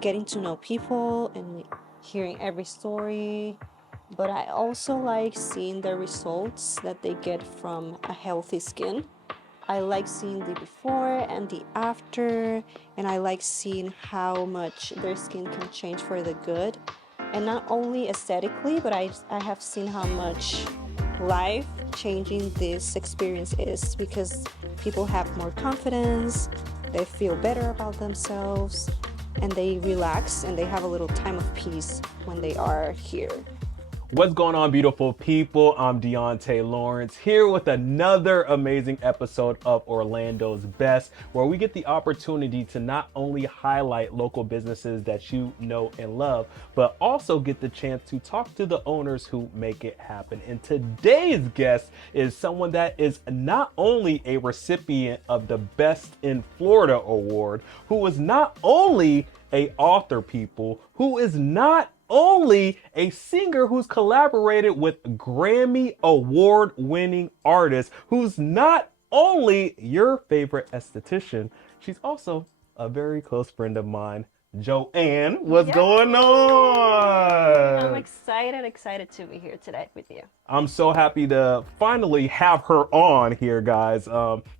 getting to know people and hearing every story. But I also like seeing the results that they get from a healthy skin. I like seeing the before and the after, and I like seeing how much their skin can change for the good. And not only aesthetically, but I have seen how much life changing this experience is, because people have more confidence, they feel better about themselves, and they relax and they have a little time of peace when they are here. What's going on, beautiful people? I'm Deontay Lawrence here with another amazing episode of Orlando's Best, where we get the opportunity to not only highlight local businesses that you know and love, but also get the chance to talk to the owners who make it happen. And today's guest is someone that is not only a recipient of the Best in Florida award, who is not only a author, people, who is not only a singer who's collaborated with Grammy Award-winning artists, who's not only your favorite esthetician, she's also a very close friend of mine. JoAnn, what's going I'm on? excited to be here today with you. I'm so happy to finally have her on here, guys.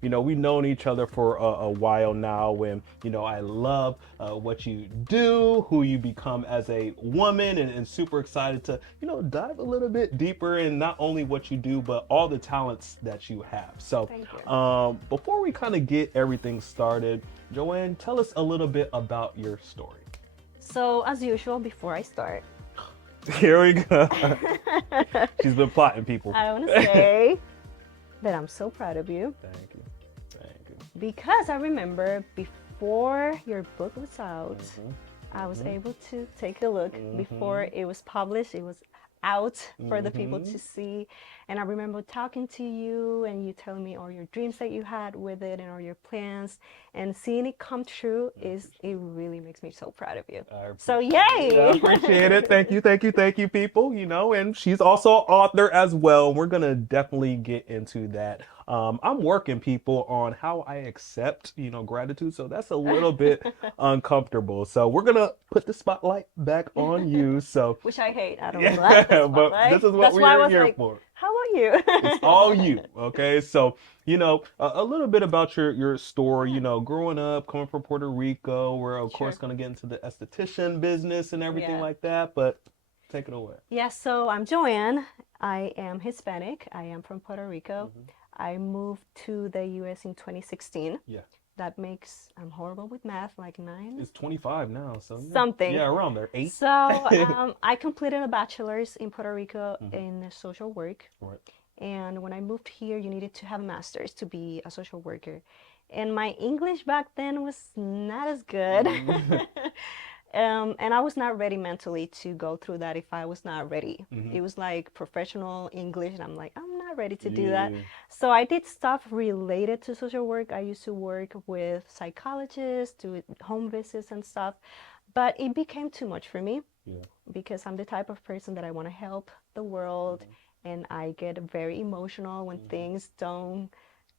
We've known each other for a while now, and I love what you do, who you become as a woman, and super excited to dive a little bit deeper in not only what you do, but all the talents that you have. So, Thank you. before we kind of get everything started, JoAnn, tell us a little bit about your story. So, as usual, before I start, Here we go. She's been plotting, people. I want to say that I'm so proud of you, Thank you. Thank you. because I remember before your book was out, I was able to take a look. Before it was published, it was out for the people to see. And I remember talking to you and you telling me all your dreams that you had with it and all your plans, and seeing it come true it really makes me so proud of you. So yay! I appreciate it. Thank you, people. And she's also an author as well. We're gonna definitely get into that. I'm working, people, on how I accept, gratitude. So that's a little bit uncomfortable. So we're gonna put the spotlight back on you. So Which I hate. I don't like the but spotlight. this is what That's why I we're was here like, for. how about you? It's all you. Okay. So, a little bit about your story, growing up, coming from Puerto Rico. We're, of course, Sure. going to get into the esthetician business and everything Yeah. like that. But take it away. Yeah, so I'm JoAnn. I am Hispanic. I am from Puerto Rico. I moved to the US in 2016. Yeah. That makes, I'm horrible with math, like 9 It's 25 now. So, yeah. something. Yeah, around there. 8. So I completed a bachelor's in Puerto Rico in social work. Right. And when I moved here, you needed to have a master's to be a social worker. And my English back then was not as good. And I was not ready mentally to go through that if I was not ready. It was like professional English, and I'm like, I'm not ready to do that. Yeah. So I did stuff related to social work. I used to work with psychologists, do home visits and stuff. But it became too much for me Yeah. because I'm the type of person that I want to help the world, and I get very emotional when things don't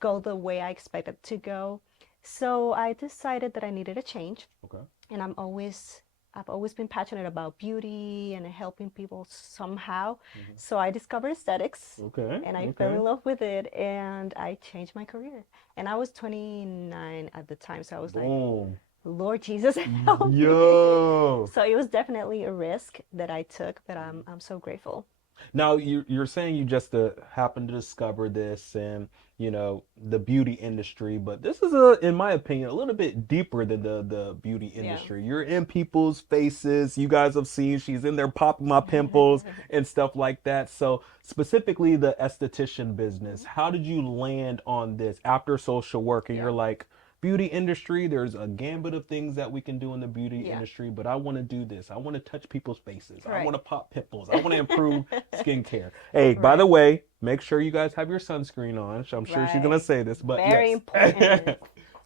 go the way I expect it to go. So I decided that I needed a change, Okay. and I've always been passionate about beauty and helping people somehow. So I discovered aesthetics, Okay. and I fell Okay. in love with it, and I changed my career. And I was 29 at the time, so I was like, Boom. Lord Jesus, help me. Yo. So it was definitely a risk that I took, but I'm so grateful. Now you're saying you just happened to discover this and the beauty industry, but this is in my opinion, a little bit deeper than the beauty industry. You're in people's faces. You guys have seen she's in there popping my pimples and stuff like that. So specifically the esthetician business, how did you land on this after social work? And you're like, beauty industry, there's a gambit of things that we can do in the beauty industry, but I want to do this. I want to touch people's faces. I want to pop pimples. I want to improve skincare. Hey, by the way, make sure you guys have your sunscreen on. I'm sure she's going to say this, but Very yes. important.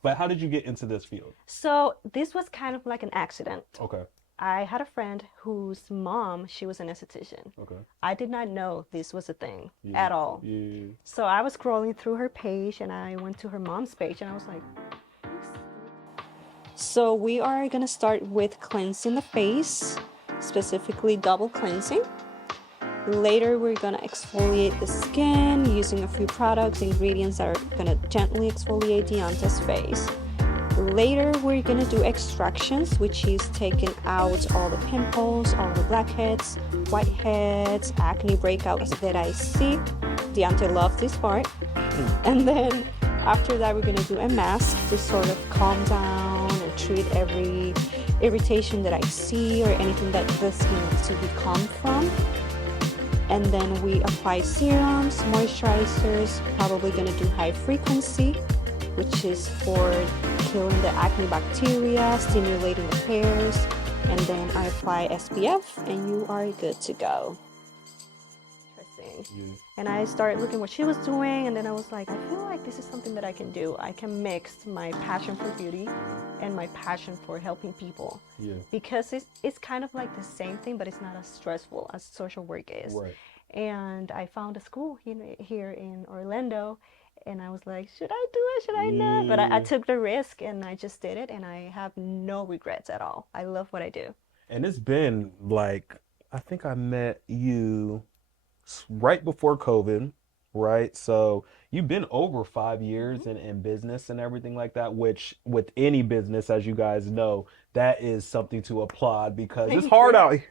But how did you get into this field? So this was kind of like an accident. Okay. I had a friend whose mom, she was an esthetician. Okay. I did not know this was a thing at all. Yeah. So I was scrolling through her page, and I went to her mom's page, and I was like, So we are gonna start with cleansing the face, specifically double cleansing. Later, we're gonna exfoliate the skin using a few products, ingredients that are gonna gently exfoliate Deonta's face. Later, we're gonna do extractions, which is taking out all the pimples, all the blackheads, whiteheads, acne breakouts that I see. Deonta loves this part. And then after that, we're gonna do a mask to sort of calm down and treat every irritation that I see or anything that the skin needs to be calmed from. And then we apply serums, moisturizers, probably gonna do high frequency, which is for killing the acne bacteria, stimulating the hairs, and then I apply SPF and you are good to go. Interesting. Yeah. And I started looking what she was doing, and then I was like, I feel like this is something that I can do. I can mix my passion for beauty and my passion for helping people. Yeah. Because it's kind of like the same thing, but it's not as stressful as social work is. Right. And I found a school here in Orlando, and I was like, should I do it? Should I not? But I took the risk and I just did it, and I have no regrets at all. I love what I do. And it's been like, I think I met you right before COVID, right? So you've been over 5 years in business and everything like that, which with any business, as you guys know, that is something to applaud because it's hard out here.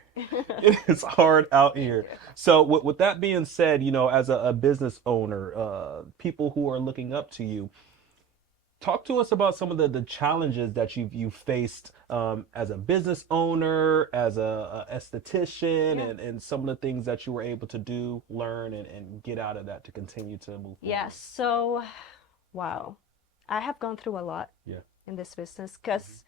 It is hard out here. So with that being said, you know, as a business owner, people who are looking up to you, talk to us about some of the challenges that you've faced as a business owner, as a esthetician, and some of the things that you were able to do, learn, and get out of that to continue to move forward. Yeah, so, wow. I have gone through a lot in this business because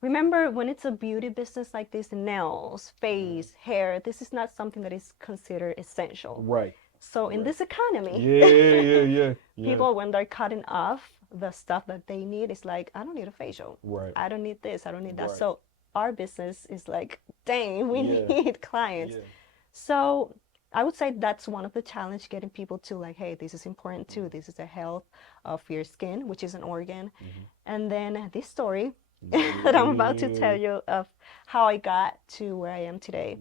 remember, when it's a beauty business like this, nails, face, hair, this is not something that is considered essential. Right. So in this economy, yeah. people, when they're cutting off the stuff that they need, it's like, I don't need a facial. Right. I don't need this. I don't need that. Right. So our business is like, dang, we need clients. Yeah. So I would say that's one of the challenge, getting people to like, hey, this is important too. This is the health of your skin, which is an organ. And then this story that I'm about to tell you of how I got to where I am today.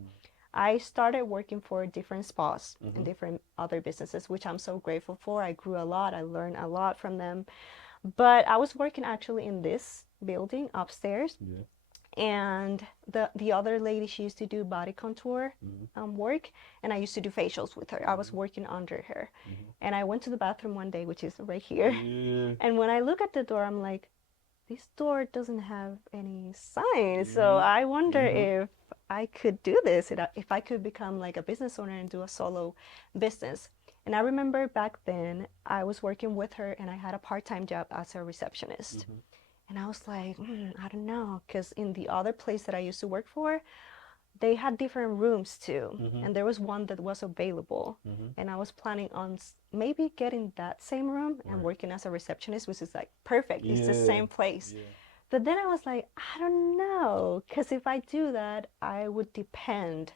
I started working for different spas and different other businesses, which I'm so grateful for. I grew a lot. I learned a lot from them. But I was working actually in this building upstairs. And the other lady, she used to do body contour work, and I used to do facials with her. I was working under her. And I went to the bathroom one day, which is right here. And when I look at the door, I'm like, this door doesn't have any signs. So I wonder if I could do this, if I could become like a business owner and do a solo business. And I remember back then I was working with her and I had a part-time job as a receptionist. And I was like, I don't know, because in the other place that I used to work for, they had different rooms too. And there was one that was available. And I was planning on maybe getting that same room and working as a receptionist, which is like perfect. It's the same place. But then I was like, I don't know, because if I do that, I would depend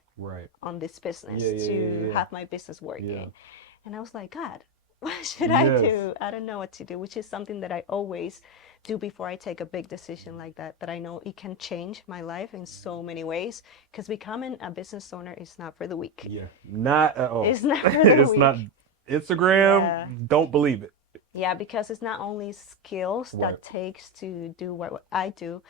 on this business to have my business working. And I was like, God, what should I do? I don't know what to do, which is something that I always do before I take a big decision like that I know it can change my life in so many ways, because becoming a business owner is not for the weak. Not at all. It's not for the it's weak. not Instagram. Don't believe it. Yeah, because it's not only skills that takes to do what I do.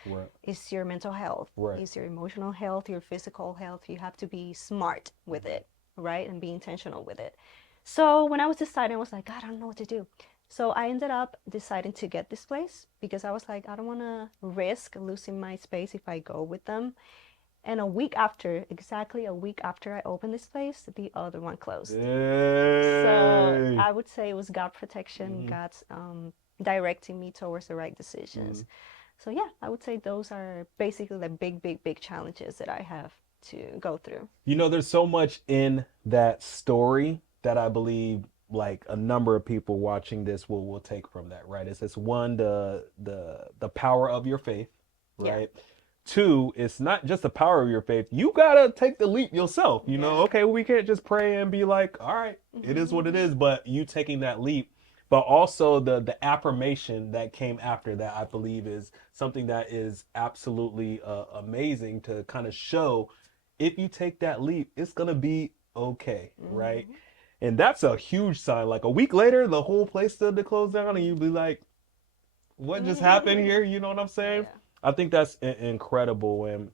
It's your mental health. It's your emotional health, your physical health. You have to be smart with it, right? And be intentional with it. So when I was deciding, I was like, God, I don't know what to do. So I ended up deciding to get this place because I was like, I don't want to risk losing my space if I go with them. And exactly a week after I opened this place, the other one closed. So I would say it was God protection, God's directing me towards the right decisions. So yeah, I would say those are basically the big challenges that I have to go through. You know, there's so much in that story that I believe like a number of people watching this will take from that, right? It's one, the power of your faith, right? Two, it's not just the power of your faith. You gotta take the leap yourself. You know, okay, we can't just pray and be like, all right, it is what it is. But you taking that leap but also the affirmation that came after that, I believe, is something that is absolutely amazing to kind of show if you take that leap, it's gonna be okay, right? Mm-hmm. And that's a huge sign. Like a week later, the whole place stood to close down, and you'd be like, "What just happened here?" You know what I'm saying? Yeah. I think that's incredible, and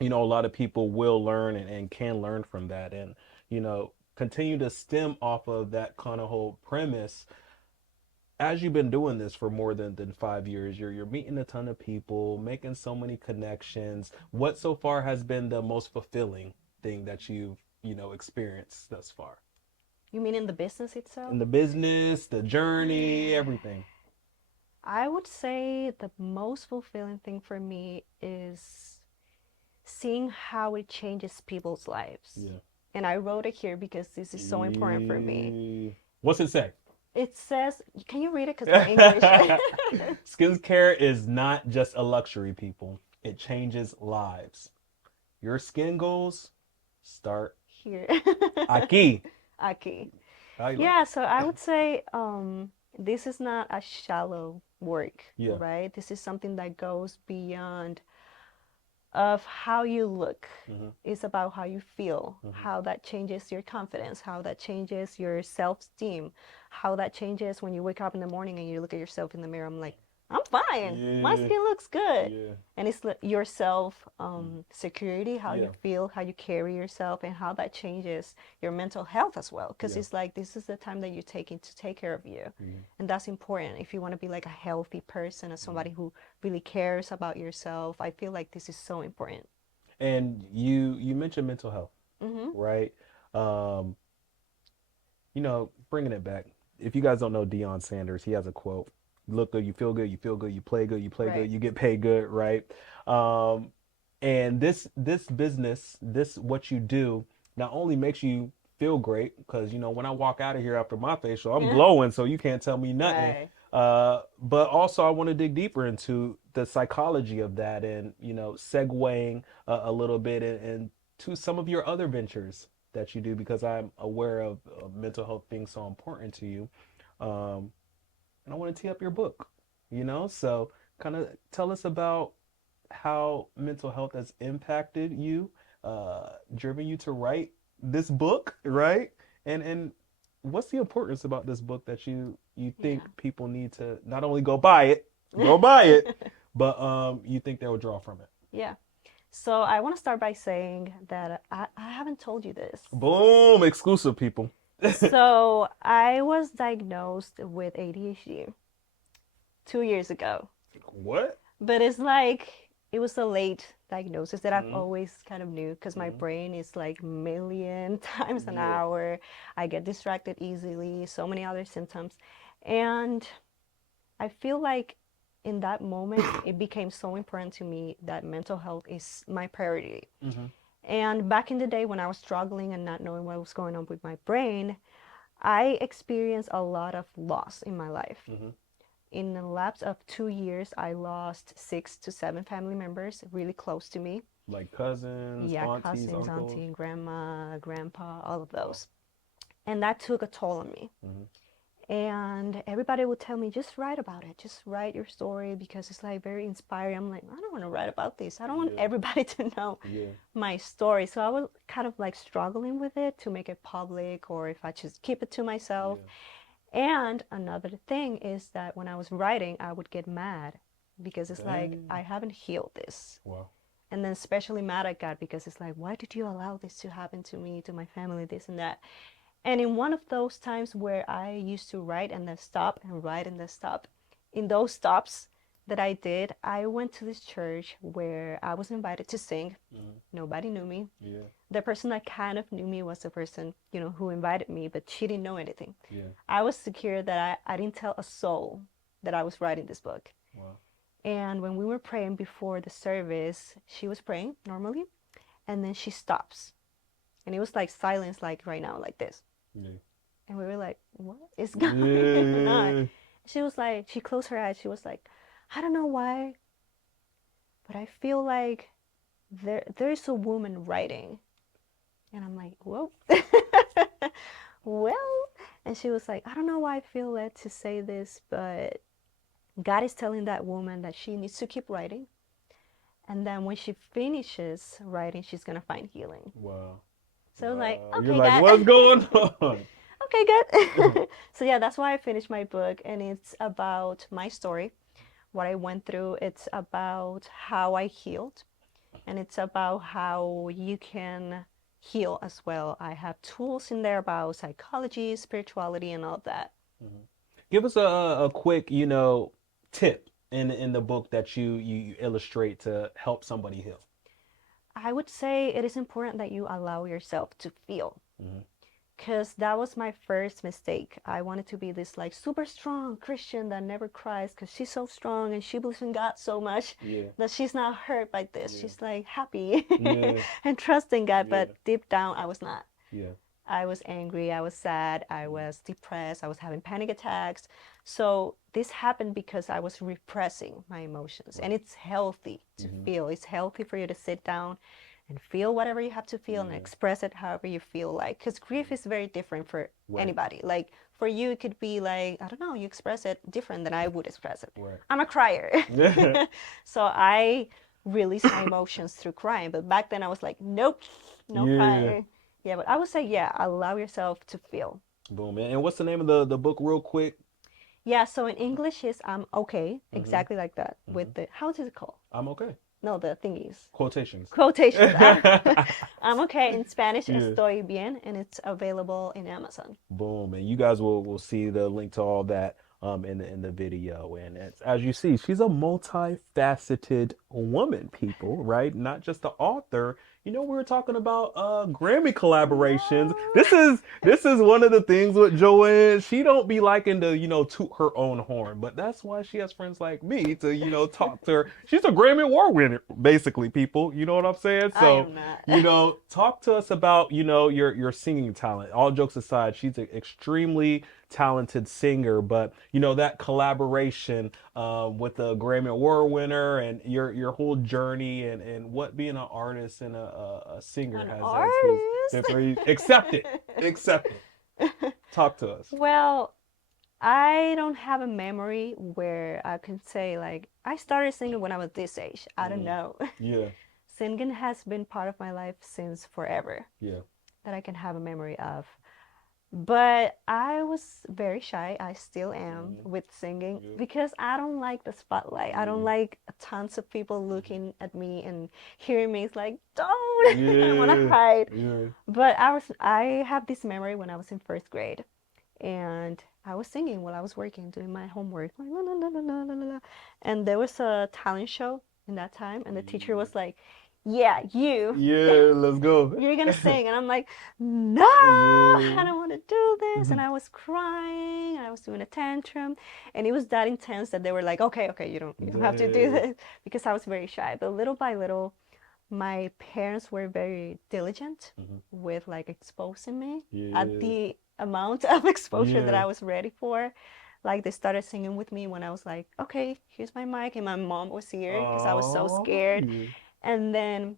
a lot of people will learn and can learn from that, and continue to stem off of that kind of whole premise. As you've been doing this for more than 5 years, you're meeting a ton of people, making so many connections. What so far has been the most fulfilling thing that you've experienced thus far You mean in the business itself? in the business, the journey, everything? I would say the most fulfilling thing for me is seeing how it changes people's lives. Yeah. And I wrote it here because this is so important for me. What's it say? It says, can you read it? Because my English. Skincare is not just a luxury, people. It changes lives. Your skin goals start Here. aquí. Aki. I like Yeah, so I would say this is not a shallow work, Yeah. right? This is something that goes beyond of how you look. Mm-hmm. It's about how you feel, how that changes your confidence, how that changes your self-esteem, how that changes when you wake up in the morning and you look at yourself in the mirror. I'm like, I'm fine. My Yeah. skin looks good. Yeah. And it's your self security, how Yeah. you feel, how you carry yourself, and how that changes your mental health as well. Because Yeah. it's like this is the time that you're taking to take care of you. And that's important if you want to be like a healthy person or somebody who really cares about yourself. I feel like this is so important. And you mentioned mental health, Mm-hmm. right? Bringing it back. If you guys don't know Deion Sanders, he has a quote: "Look good, you feel good, you feel good, you play good, you play Right. good, you get paid good." Right? And this business, this what you do, not only makes you feel great because when I walk out of here after my facial, I'm glowing, so you can't tell me nothing. Right. But also, I want to dig deeper into the psychology of that, and segueing a little bit and to some of your other ventures that you do, because I'm aware of mental health being so important to you. And I want to tee up your book, so kind of tell us about how mental health has impacted you, driven you to write this book, right? And what's the importance about this book that you think Yeah. people need to not only go buy it, but you think they will draw from it? Yeah. So I want to start by saying that I haven't told you this. Boom, exclusive, people. So I was diagnosed with ADHD 2 years ago. What? But it's like it was a late diagnosis that I've always kind of knew because my brain is like million times an hour. I get distracted easily, so many other symptoms. And I feel like in that moment, it became so important to me that mental health is my priority. And back in the day when I was struggling and not knowing what was going on with my brain, I experienced a lot of loss in my life. In the lapse of 2 years, I lost 6 to 7 family members really close to me. Like cousins, Yeah, aunties, cousins, uncles. auntie, grandma, grandpa, all of those. And that took a toll on me. And everybody would tell me, just write about it. Just write your story because it's like very inspiring. I'm like, I don't want to write about this. I don't want everybody to know my story. So I was kind of like struggling with it to make it public or if I just keep it to myself. And another thing is that when I was writing, I would get mad because it's like, I haven't healed this. Wow. And then especially mad at God because it's like, why did you allow this to happen to me, to my family, this and that? And in one of those times where I used to write and then stop and write and then stop, in those stops that I did, I went to this church where I was invited to sing. Nobody knew me. The person that kind of knew me was the person, who invited me, but she didn't know anything. I was secure that I didn't tell a soul that I was writing this book. Wow. And when we were praying before the service, she was praying normally, and then she stops. And it was like silence, like right now, like this. And we were like, what is going on? She was like, she closed her eyes. She was like, I don't know why, but I feel like there's a woman writing. And I'm like, whoa. Well, And she was like, I don't know why I feel led to say this, but God is telling that woman that she needs to keep writing. And then when she finishes writing, she's going to find healing. Wow. So I was like, Wow. You're okay, like, God. what's going on? Okay, good. So yeah, that's why I finished my book. And it's about my story, what I went through. It's about how I healed. And it's about how you can heal as well. I have tools in there about psychology, spirituality, and all that. Mhm. Give us a quick, tip in the book that you illustrate to help somebody heal. I would say it is important that you allow yourself to feel. Hmm. Because that was my first mistake. I wanted to be this like super strong Christian that never cries because she's so strong and she believes in God so much Yeah. that she's not hurt by this. Yeah. She's like happy Yeah. and trusting God, Yeah. but deep down I was not. Yeah. I was angry, I was sad, I Mhm. was depressed, I was having panic attacks. So this happened because I was repressing my emotions. And Right. it's healthy to Hmm. feel. It's healthy for you to sit down and feel whatever you have to feel and Yeah. express it however you feel like. Because grief is very different for Right. anybody. Like for you, it could be like, I don't know, you express it different than I would express it. Right. I'm a crier. Yeah. So I release my emotions through crying. But back then I was like, nope, no Yeah. crying. Yeah, but I would say, yeah, allow yourself to feel. Boom, man. And what's the name of the book, real quick? Yeah, so in English is I'm okay, Hmm. exactly like that. Hmm. With the, how is it called? I'm okay. No, the thingies. Quotations. Quotations. I'm okay. In Spanish, Yeah. estoy bien, and it's available in Amazon. Boom, and you guys will see the link to all that in the video. And as you see, she's a multifaceted woman, people, right? Not just the author. We were talking about Grammy collaborations. Yeah. This is one of the things with JoAnn. She don't be liking to, toot her own horn, but that's why she has friends like me to, talk to her. She's a Grammy Award winner, basically, people. You know what I'm saying? I So, am not. talk to us about, your singing talent. All jokes aside, she's an extremely talented singer, but that collaboration with the Grammy Award winner and your whole journey and what being an artist and a singer An has been artist. for you. Accept it. Talk to us. Well, I don't have a memory where I can say like I started singing when I was this age. I don't Mm, know. yeah, Singing has been part of my life since forever yeah. that I can have a memory of. But I was very shy. I still am Mm, with singing yeah, because I don't like the spotlight. I don't yeah, like tons of people mhm. looking at me and hearing me. It's like, don't, I want to Yeah, hide. yeah. But I have this memory when I was in first grade and I was singing while I was working, doing my homework. Like, la, la, la, la, la, la, la. And there was a talent show in that time, and the teacher was like, yeah, you. Yeah, let's go. You're gonna sing. And I'm like, no, I Yeah. don't want to do this. And Mhm. I was crying, and I was doing a tantrum. And it was that intense that they were like, okay, okay, you don't have to do Dang. this because I was very shy. But little by little, my parents were very diligent Mhm. with like exposing me at Yeah. the amount of exposure that Yeah. I was ready for. Like they started singing with me when I was like, okay, here's my mic, and my mom was here because I was so Oh, scared. yeah. And then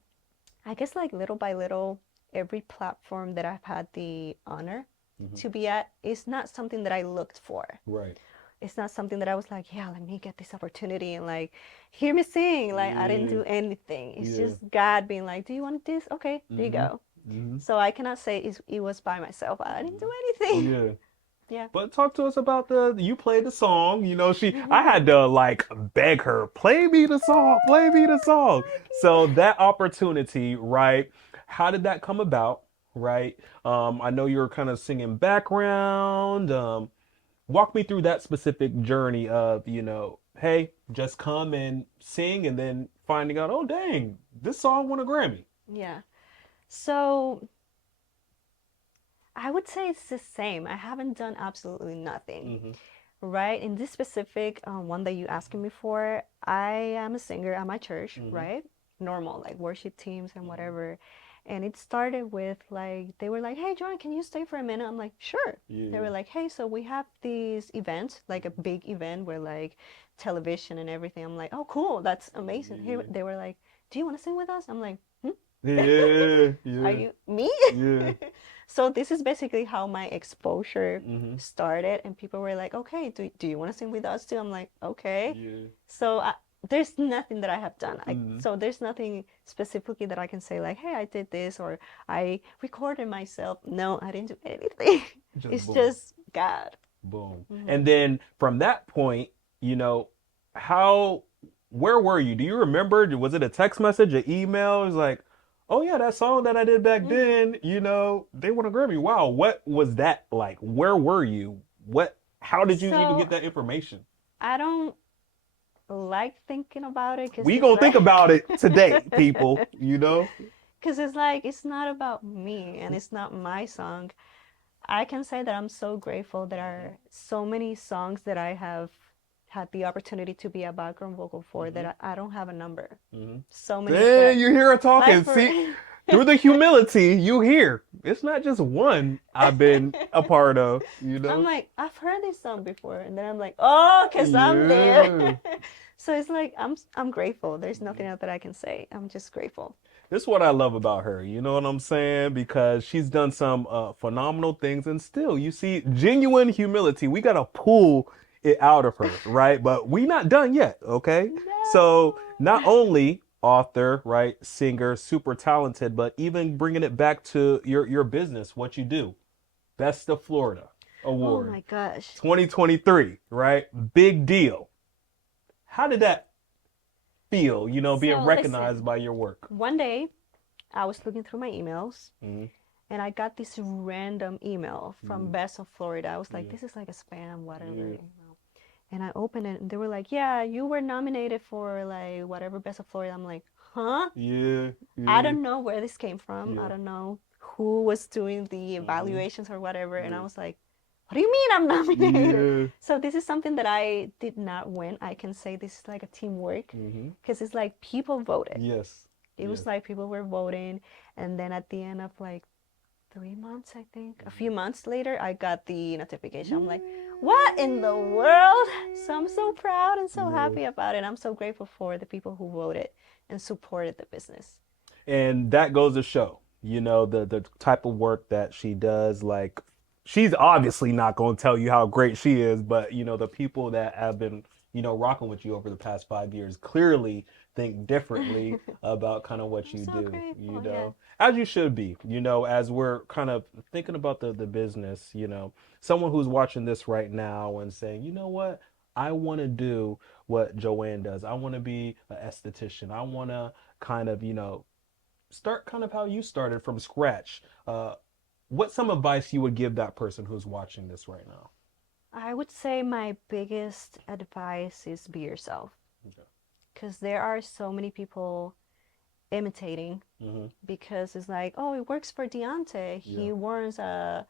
I guess like little by little, every platform that I've had the honor Mhm. to be at is not something that I looked for. Right. It's not something that I was like, yeah, let me get this opportunity and like hear me sing. Like I didn't Yeah. do anything. It's Yeah. just God being like, do you want this? Okay, there you Mhm. go. Mhm. So I cannot say it was by myself. I didn't do Mhm. anything. Yeah. Yeah. But talk to us about you played the song. I had to like beg her, play me the song, play me the song. So that opportunity, right? How did that come about? Right. I know you were kind of singing background. Walk me through that specific journey of, hey, just come and sing and then finding out, oh dang, this song won a Grammy. Yeah. So I would say it's the same. I haven't done absolutely nothing. Hmm. Right? In this specific one that you asking me for, I am a singer at my church, Hmm. right? Normal, like worship teams and Hmm. whatever. And it started with like, they were like, hey, JoAnn, can you stay for a minute? I'm like, sure. They Yeah. were like, hey, so we have these events, like a Hmm. big event where like television and everything. I'm like, oh, cool. That's amazing. Here, Yeah. they were like, do you want to sing with us? I'm like, hmm? Yeah. Are Yeah. you me? Yeah. So this is basically how my exposure Mm-hmm. started, and people were like, "Okay, do you want to sing with us too?" I'm like, "Okay." Yeah. So there's nothing that I have done. Mm-hmm. So there's nothing specifically that I can say like, "Hey, I did this," or "I recorded myself." No, I didn't do anything. Just It's boom, just God. boom. Hmm. And then from that point, how, where were you? Do you remember? Was it a text message, an email? It was like, oh yeah, that song that I did back then, they won a Grammy. Wow. What was that like? Where were you? How did you even So get that information? I don't like thinking about it because We it's gonna think like, about it today, people. because it's like it's not about me and it's not my song. I can say that I'm so grateful. There are so many songs that I have had the opportunity to be a background vocal for Mm-hmm. that I don't have a number. Mm-hmm. So many for Hey, you hear her like talking. for See, through the humility, you hear. It's not just one I've been a part of. I'm like, I've heard this song before, and then I'm like, oh, because I'm there. Yeah. So it's like I'm grateful. There's nothing else that I can say. I'm just grateful. This is what I love about her. You know what I'm saying? Because she's done some phenomenal things, and still, you see genuine humility. We gotta pull it out of her, right? But we not done yet, okay? So not No. only author, right, singer, super talented, but even bringing it back to your business, what you do. Best of Florida Oh Award my gosh. 2023, right? Big deal. How did that feel, being So recognized listen, by your work? one day I was looking through my emails Mm-hmm. and I got this random email from Best of Florida. I was like, Yeah. this is like a spam, whatever, Yeah. you know. And I opened it and they were like, yeah, you were nominated for like whatever Best of Florida. I'm like, huh? Yeah. I Yeah. don't know where this came from. I Yeah. don't know who was doing the Mm-hmm. evaluations or whatever. And I Yeah. was like, what do you mean I'm nominated? Yeah. So this is something that I did not win. I can say this is like a teamwork Mm-hmm. because it's like people voted. Yes. It Yes. was like people were voting. And then at the end of like 3 months, I think, a few months later, I got the notification. I'm like, what in the world? So I'm so proud and so Yeah. happy about it. I'm so grateful for the people who voted and supported the business. And that goes to show, the type of work that she does. Like, she's obviously not going to tell you how great she is, but the people that have been, rocking with you over the past 5 years clearly think differently about kind of what I'm you so do, grateful. Yeah. as you should be, as we're kind of thinking about the business, someone who's watching this right now and saying, you know what? I want to do what JoAnn does. I want to be an esthetician. I want to kind of, start kind of how you started from scratch. What's some advice you would give that person who's watching this right now? I would say my biggest advice is be yourself Okay. because there are so many people imitating Mm-hmm. because it's like, oh, it works for Deontay. Yeah. He wears a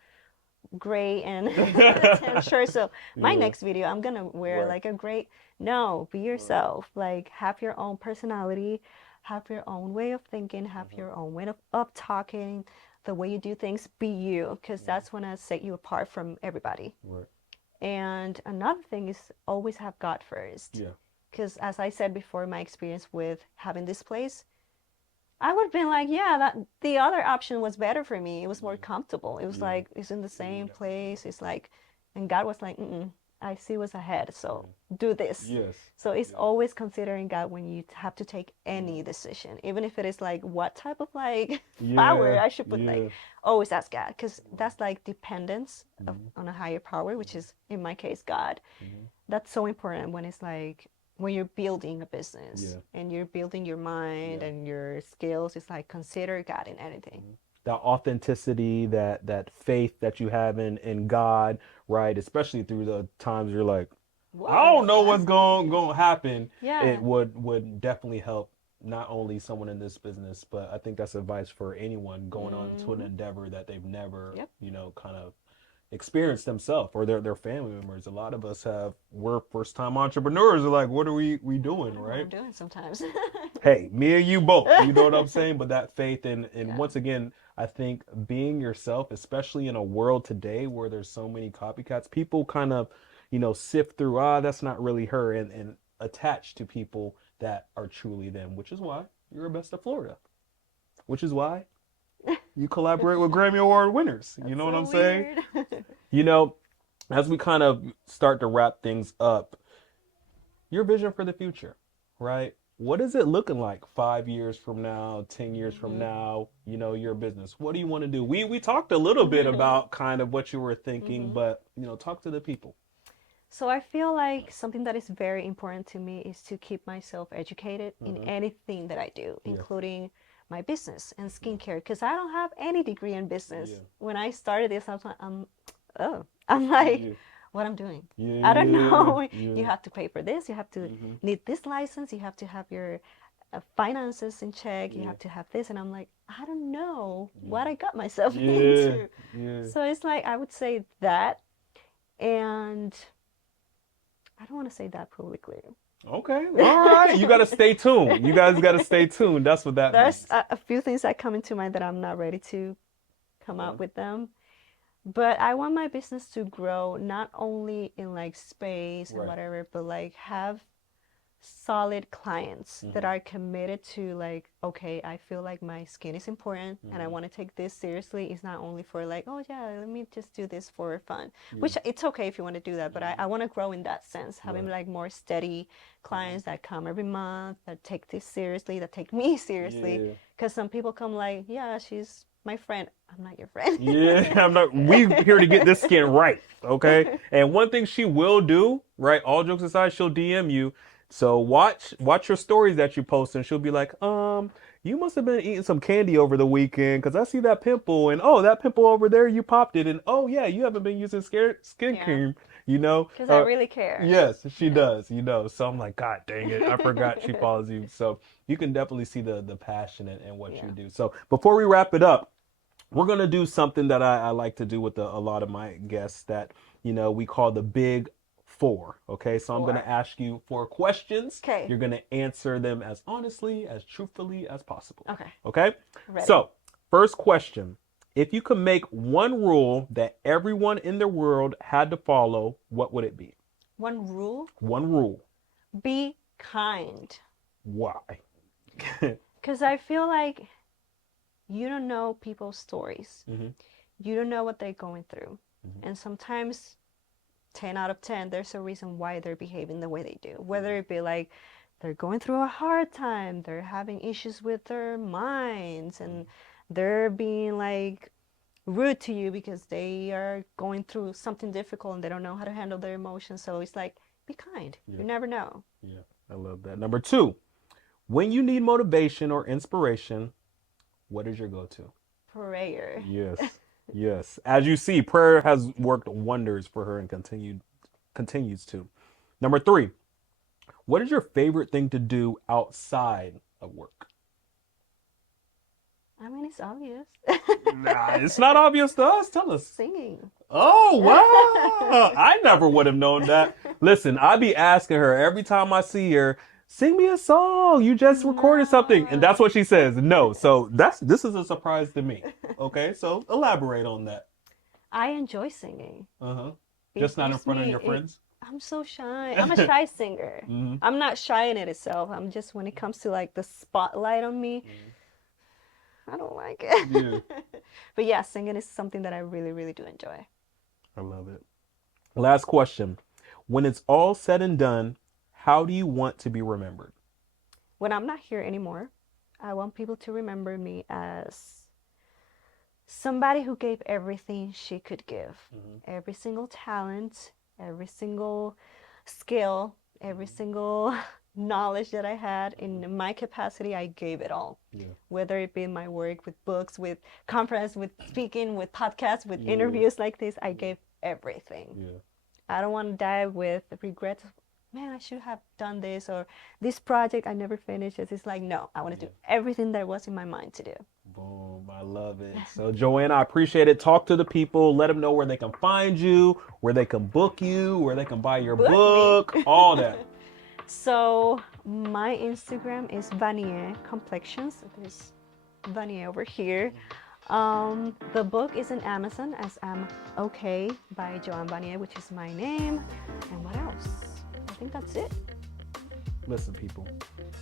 gray and tan shirt. So my Yeah. next video, I'm gonna wear Right. like a gray. No, be Right. yourself. Like have your own personality, have your own way of thinking, have Mm-hmm. your own way of talking, the way you do things. Be you, because that's gonna set you apart from everybody. Right. And another thing is always have God first. Yeah. Because as I said before, my experience with having this place, I would have been like, yeah, that the other option was better for me. It was more comfortable. It was Yeah. like it's in the same place. It's like, and God was like, mm-mm, I see what's ahead. So do this. Yes. So it's Yes. always considering God when you have to take any decision, even if it is like what type of like power Yeah. I should put. Yeah. Like always ask God, because that's like dependence on a higher power, which is in my case God. Mm-hmm. That's so important when it's like when you're building a business Yeah. and you're building your mind Yeah. and your skills. It's like consider God in anything. That authenticity, that faith that you have in God, right? Especially through the times you're like, What I don't is know God? what's going to happen. Yeah. It would definitely help not only someone in this business, but I think that's advice for anyone going on to an endeavor that they've never, Yep. kind of experienced themselves or their family members. A lot of us we're first time entrepreneurs. Are like, what are we I doing, don't know what I'm right? doing sometimes. Hey, me and you both. You know what I'm saying? But that faith and Yeah. once again, I think being yourself, especially in a world today where there's so many copycats, people kind of, sift through, that's not really her and attach to people that are truly them, which is why you're a best of Florida. Which is why You collaborate with Grammy Award winners. You That's know what so I'm saying? weird. You know, as we kind of start to wrap things up, your vision for the future, right? What is it looking like 5 years from now, 10 years from now, your business? What do you want to do? We talked a little bit about kind of what you were thinking, but, talk to the people. So I feel like something that is very important to me is to keep myself educated in anything that I do, including my business and skincare, because I don't have any degree in business. Yeah. When I started this, I was like, I'm like, Yeah. what I'm doing. Yeah, I don't know. yeah. You have to pay for this. You have to need this license. You have to have your finances in check. You Yeah. have to have this. And I'm like, I don't know what I got myself Yeah. into. Yeah. So it's like, I would say that. And I don't want to say that publicly. Okay. All right. You got to stay tuned. You guys got to stay tuned. That's what that There's means. a few things that come into mind that I'm not ready to come out with them. But I want my business to grow not only in like space and whatever, but like have solid clients that are committed to like, okay, I feel like my skin is important and I want to take this seriously. It's not only for like, oh yeah, let me just do this for fun, which it's okay if you want to do that, but I want to grow in that sense, having like more steady clients that come every month, that take this seriously, that take me seriously. Because some people come like, yeah, she's my friend. I'm not your friend. Yeah, I'm not. We here to get this skin right, okay? And one thing she will do, right? All jokes aside, she'll DM you. So watch your stories that you post, and she'll be like, you must have been eating some candy over the weekend because I see that pimple, and oh, that pimple over there, you popped it, and oh yeah, you haven't been using skin cream, Because I really care. Yes, she does, So I'm like, God dang it, I forgot she follows you. So you can definitely see the passion and what you do. So before we wrap it up, we're gonna do something that I like to do with a lot of my guests that we call the Big Four. Okay, so I'm gonna ask you 4 questions. Okay. You're gonna answer them as honestly, as truthfully as possible. Okay. Okay. Ready. So first question: if you could make one rule that everyone in the world had to follow, what would it be? One rule? One rule. Be kind. Why? Because I feel like you don't know people's stories. You don't know what they're going through. And sometimes 10 out of 10, there's a reason why they're behaving the way they do. Whether it be like they're going through a hard time, they're having issues with their minds, and they're being like rude to you because they are going through something difficult and they don't know how to handle their emotions. So it's like, be kind. You never know. Yeah, I love that. Number 2, when you need motivation or inspiration, what is your go-to? Prayer. Yes. Yes. As you see, prayer has worked wonders for her and continues to. Number 3, what is your favorite thing to do outside of work? I mean, it's obvious. Nah, it's not obvious to us. Tell us. Singing. Oh, wow. I never would have known that. Listen, I be asking her every time I see her, sing me a song. You just recorded something. And that's what she says. No. So this is a surprise to me. Okay. So elaborate on that. I enjoy singing. Just not in front of your friends? I'm so shy. I'm a shy singer. I'm not shy in it itself. I'm just, when it comes to like the spotlight on me, I don't like it. Yeah. But yeah, singing is something that I really, really do enjoy. I love it. Last question. When it's all said and done, how do you want to be remembered? When I'm not here anymore, I want people to remember me as somebody who gave everything she could give. Every single talent, every single skill, every single knowledge that I had in my capacity, I gave it all. Whether it be in my work, with books, with conference, with speaking, with podcasts, with interviews like this, I gave everything. I don't want to die with regrets. Man, I should have done this, or this project I never finished. It's like, no, I want to do everything that was in my mind to do. Boom, I love it. So JoAnn, I appreciate it. Talk to the people, let them know where they can find you, where they can book you, where they can buy your book, all that. So my Instagram is Vanie Complexions. There's Vanie over here. The book is in Amazon as I'm Okay by JoAnn Vanie, which is my name. And what else? I think that's it. Listen, people,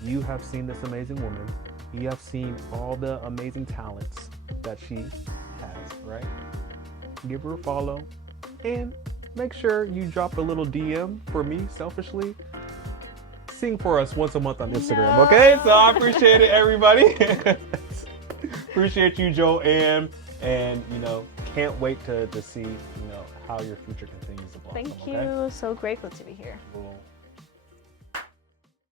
you have seen this amazing woman. You have seen all the amazing talents that she has, right? Give her a follow and make sure you drop a little DM for me selfishly. Sing for us once a month on Instagram, No. okay? So I appreciate it, everybody. Appreciate you, JoAnn, and can't wait to see how your future continues to blossom. Thank okay? you. So grateful to be here. Cool.